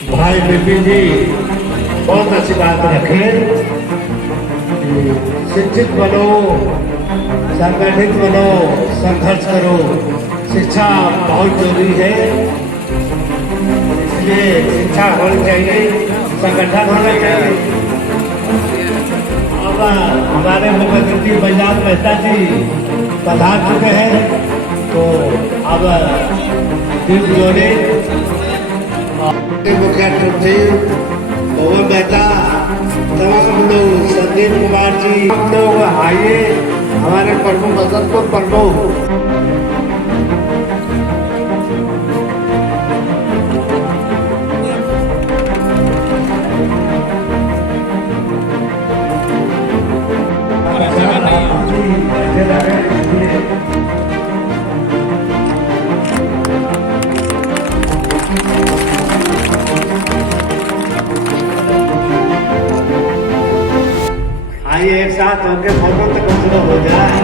भाई विपिन जी बहुत अच्छी बात रखे। शिक्षित बनो, संगठित बनो, संघर्ष करो। शिक्षा बहुत जरूरी है, इसलिए शिक्षा होनी चाहिए, संगठन होना चाहिए। अब हमारे मुख्यमंत्री पंजाब मेहता जी पधार चुके हैं, तो अब दीप जोड़े मुख्य अतिथि पवन मेहता, तमाम लोग, संदीप कुमार जी, हम लोग आइए, हमारे प्रमुख बसंतपुर प्रमुख आइए एक साथ होकर फोटो तक शुरू हो जाए।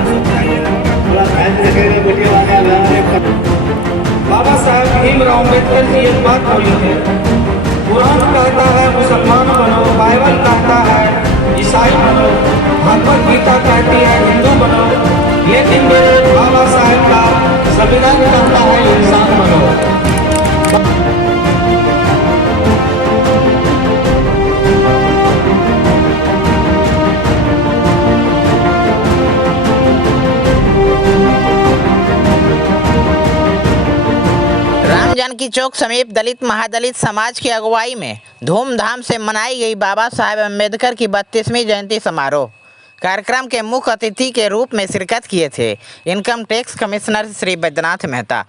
थोड़ा ध्यान रखेगा वीडियो वाला। बाबा साहब भीमराव अम्बेडकर जी एक बात बोली है, कुरान कहता है मुसलमान बनो, बाइबल कहता है ईसाई बनो, भगवत गीता कहती है हिंदू बनो, लेकिन बाबा साहब का संविधान कहता है इंसान बनो। राम जानकी चौक समीप दलित महादलित समाज की अगुवाई में धूमधाम से मनाई गई बाबा साहेब अम्बेडकर की 32वीं जयंती समारोह। कार्यक्रम के मुख्य अतिथि के रूप में शिरकत किए थे income tax commissioner Shri Baidyanath Mehta.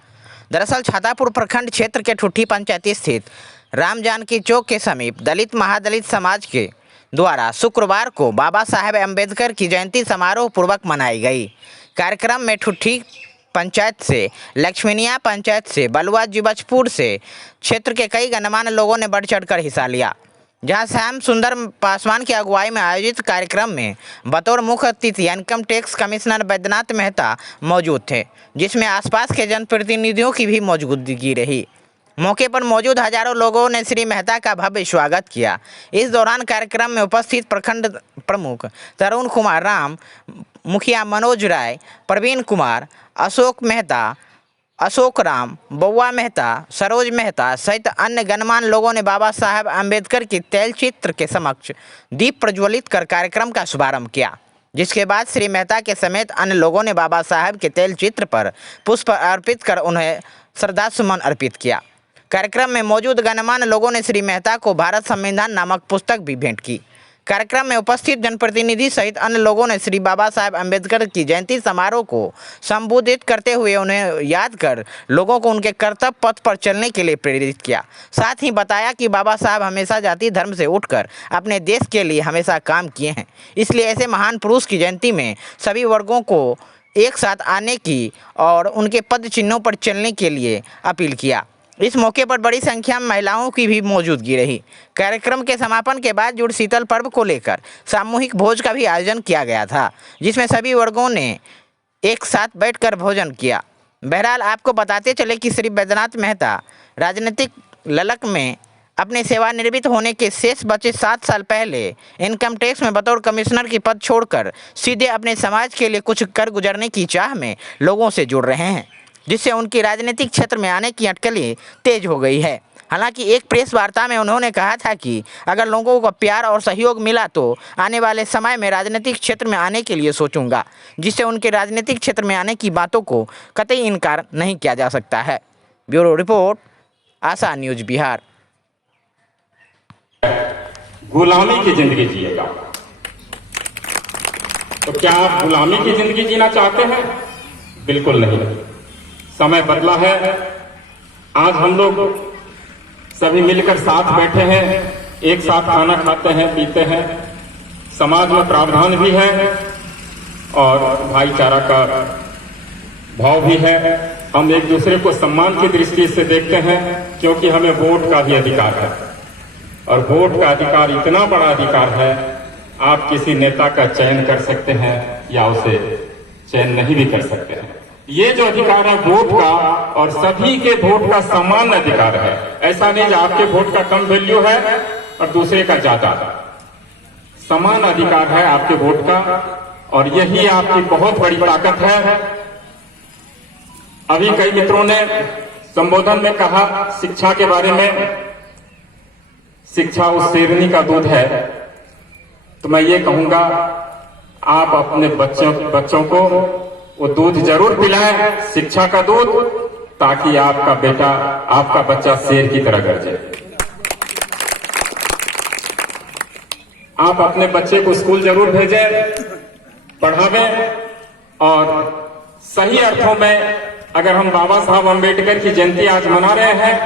दरअसल छातापुर प्रखंड क्षेत्र के ठुट्ठी पंचायत स्थित राम जानकी चौक के समीप दलित महादलित समाज के द्वारा शुक्रवार को बाबा साहेब अम्बेडकर की जयंती समारोह पूर्वक मनाई गई। कार्यक्रम में ठुट्ठी पंचायत से, लक्ष्मीनिया पंचायत से, बलुआ जीबचपुर से क्षेत्र के कई गणमान्य लोगों ने बढ़ चढ़कर हिस्सा लिया। जहां श्याम सुंदर पासवान की अगुवाई में आयोजित कार्यक्रम में बतौर मुख्य अतिथि income tax commissioner Baidyanath Mehta मौजूद थे, जिसमें आसपास के जनप्रतिनिधियों की भी मौजूदगी रही। मौके पर मौजूद हजारों लोगों ने श्री मेहता का भव्य स्वागत किया। इस दौरान कार्यक्रम में उपस्थित प्रखंड प्रमुख तरुण कुमार राम, मुखिया मनोज राय, प्रवीण कुमार, अशोक मेहता, अशोक राम, बउआ मेहता, सरोज मेहता सहित अन्य गणमान्य लोगों ने बाबा साहेब अम्बेडकर की तैलचित्र के समक्ष दीप प्रज्वलित कर कार्यक्रम का शुभारंभ किया, जिसके बाद श्री मेहता के समेत अन्य लोगों ने बाबा साहेब के तैलचित्र पर पुष्प अर्पित कर उन्हें श्रद्धासुमन अर्पित किया। कार्यक्रम में मौजूद गणमान्य लोगों ने श्री मेहता को भारत संविधान नामक पुस्तक भी भेंट की। कार्यक्रम में उपस्थित जनप्रतिनिधि सहित अन्य लोगों ने श्री बाबा साहेब अम्बेडकर की जयंती समारोह को संबोधित करते हुए उन्हें याद कर लोगों को उनके कर्तव्य पथ पर चलने के लिए प्रेरित किया। साथ ही बताया कि बाबा साहेब हमेशा जाति धर्म से उठकर अपने देश के लिए हमेशा काम किए हैं, इसलिए ऐसे महान पुरुष की जयंती में सभी वर्गों को एक साथ आने की और उनके पद चिन्हों पर चलने के लिए अपील किया। इस मौके पर बड़ी संख्या में महिलाओं की भी मौजूदगी रही। कार्यक्रम के समापन के बाद जुड़ शीतल पर्व को लेकर सामूहिक भोज का भी आयोजन किया गया था, जिसमें सभी वर्गों ने एक साथ बैठकर भोजन किया। बहरहाल आपको बताते चले कि श्री बैद्यनाथ मेहता राजनीतिक ललक में अपने सेवानिवृत्त होने के शेष बचे 7 साल पहले इनकम टैक्स में बतौर कमिश्नर की पद छोड़कर सीधे अपने समाज के लिए कुछ कर गुजरने की चाह में लोगों से जुड़ रहे हैं, जिससे उनकी राजनीतिक क्षेत्र में आने की अटकलें तेज हो गई है। हालांकि एक प्रेस वार्ता में उन्होंने कहा था कि अगर लोगों को प्यार और सहयोग मिला तो आने वाले समय में राजनीतिक क्षेत्र में आने के लिए सोचूंगा, जिससे उनके राजनीतिक क्षेत्र में आने की बातों को कतई इनकार नहीं किया जा सकता है। ब्यूरो रिपोर्ट, आशा न्यूज बिहार। गुलामी की जिंदगी जिएगा तो क्या आप गुलामी की जिंदगी जीना चाहते हैं? बिल्कुल नहीं। समय बदला है। आज हम लोग सभी मिलकर साथ बैठे हैं, एक साथ खाना खाते हैं, पीते हैं। समाज में प्रावधान भी है और भाईचारा का भाव भी है। हम एक दूसरे को सम्मान की दृष्टि से देखते हैं, क्योंकि हमें वोट का भी अधिकार है और वोट का अधिकार इतना बड़ा अधिकार है, आप किसी नेता का चयन कर सकते हैं या उसे चयन नहीं भी कर सकते हैं। ये जो अधिकार है वोट का, और सभी के वोट का समान अधिकार है। ऐसा नहीं कि आपके वोट का कम वैल्यू है और दूसरे का ज्यादा। समान अधिकार है आपके वोट का, और यही आपकी बहुत बड़ी ताकत है। अभी कई मित्रों ने संबोधन में कहा शिक्षा के बारे में, शिक्षा उस शेरनी का दूध है। तो मैं ये कहूंगा आप अपने बच्चों को वो दूध जरूर पिलाएं, शिक्षा का दूध, ताकि आपका बेटा, आपका बच्चा शेर की तरह गरजे। आप अपने बच्चे को स्कूल जरूर भेजें, पढ़ावें, और सही अर्थों में अगर हम बाबा साहब अम्बेडकर की जयंती आज मना रहे हैं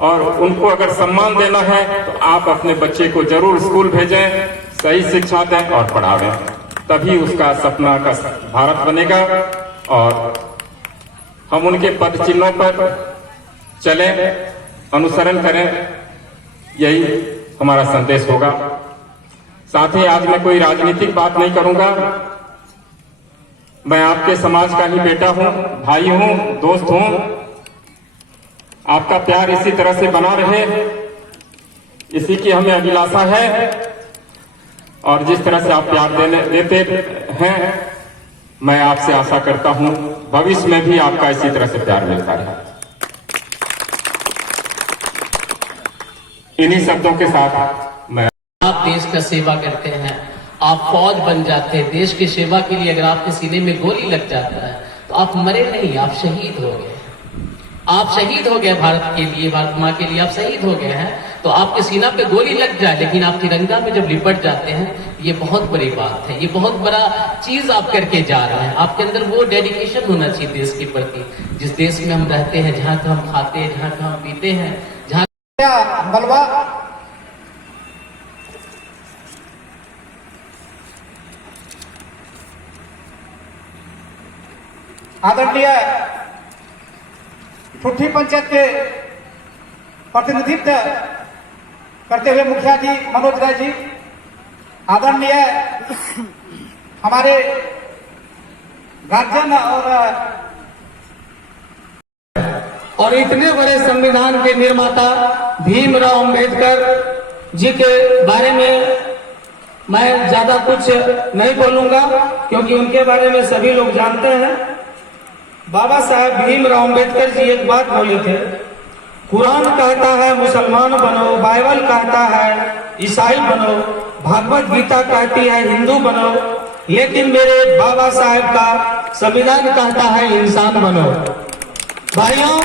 और उनको अगर सम्मान देना है, तो आप अपने बच्चे को जरूर स्कूल भेजें, सही शिक्षा दें और पढ़ावें। तभी उसका सपना का भारत बनेगा और हम उनके पद चिन्हों पर चलें, अनुसरण करें, यही हमारा संदेश होगा। साथ ही आज मैं कोई राजनीतिक बात नहीं करूंगा। मैं आपके समाज का ही बेटा हूं, भाई हूं, दोस्त हूं। आपका प्यार इसी तरह से बना रहे, इसी की हमें अभिलाषा है, और जिस तरह से आप प्यार देते हैं, मैं आपसे आशा करता हूं भविष्य में भी आपका इसी तरह से प्यार मिलता रहे। इन्हीं शब्दों के साथ मैं आप देश का सेवा करते हैं, आप फौज बन जाते हैं देश की सेवा के लिए। अगर आपके सीने में गोली लग जाता है तो आप मरे नहीं, आप शहीद हो गए। आप शहीद हो गए भारत के लिए, भारत माँ के लिए आप शहीद हो गए हैं। तो आपके सीना पे गोली लग जाए लेकिन आप तिरंगा में जब लिपट जाते हैं, ये बहुत बड़ी बात है, ये बहुत बड़ा चीज आप करके जा रहे हैं। आपके अंदर वो डेडिकेशन होना चाहिए देश के प्रति। जिस देश में हम रहते हैं, जहाँ का हम खाते हैं, जहाँ का हम पीते हैं, जहाँ मलबा आदरणीय ठुट्ठी पंचायत के प्रतिनिधित्व करते हुए मुखिया जी मनोज राय जी, आदरणीय हमारे गार्जियन और इतने बड़े संविधान के निर्माता भीमराव अंबेडकर जी के बारे में मैं ज्यादा कुछ नहीं बोलूंगा, क्योंकि उनके बारे में सभी लोग जानते हैं। बाबा साहब भीमराव अंबेडकर जी एक बात बोले थे, कुरान कहता है मुसलमान बनो, बाइबल कहता है ईसाई बनो, भगवत गीता कहती है हिंदू बनो, लेकिन मेरे बाबा साहब का संविधान कहता है इंसान बनो। भाइयों,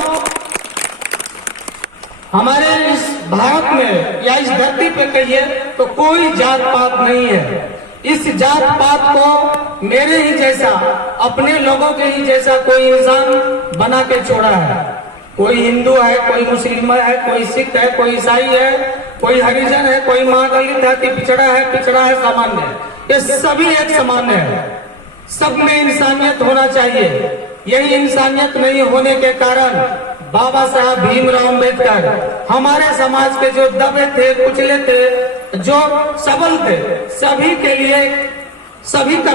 हमारे इस भारत में या इस धरती पे कहिए तो कोई जात पात नहीं है। इस जात पात को मेरे ही जैसा, अपने लोगों के ही जैसा कोई इंसान बना के छोड़ा है। कोई हिंदू है, कोई मुस्लिम है, कोई सिख है, कोई ईसाई है, कोई हरिजन है, कोई महादलित है, कोई पिछड़ा है, सामान्य है। ये सभी एक समान है, सब में इंसानियत होना चाहिए। यही इंसानियत नहीं होने के कारण बाबा साहब भीमराव अंबेडकर हमारे समाज के जो दबे थे, कुचले थे, जो सबल थे, सभी के लिए सभी का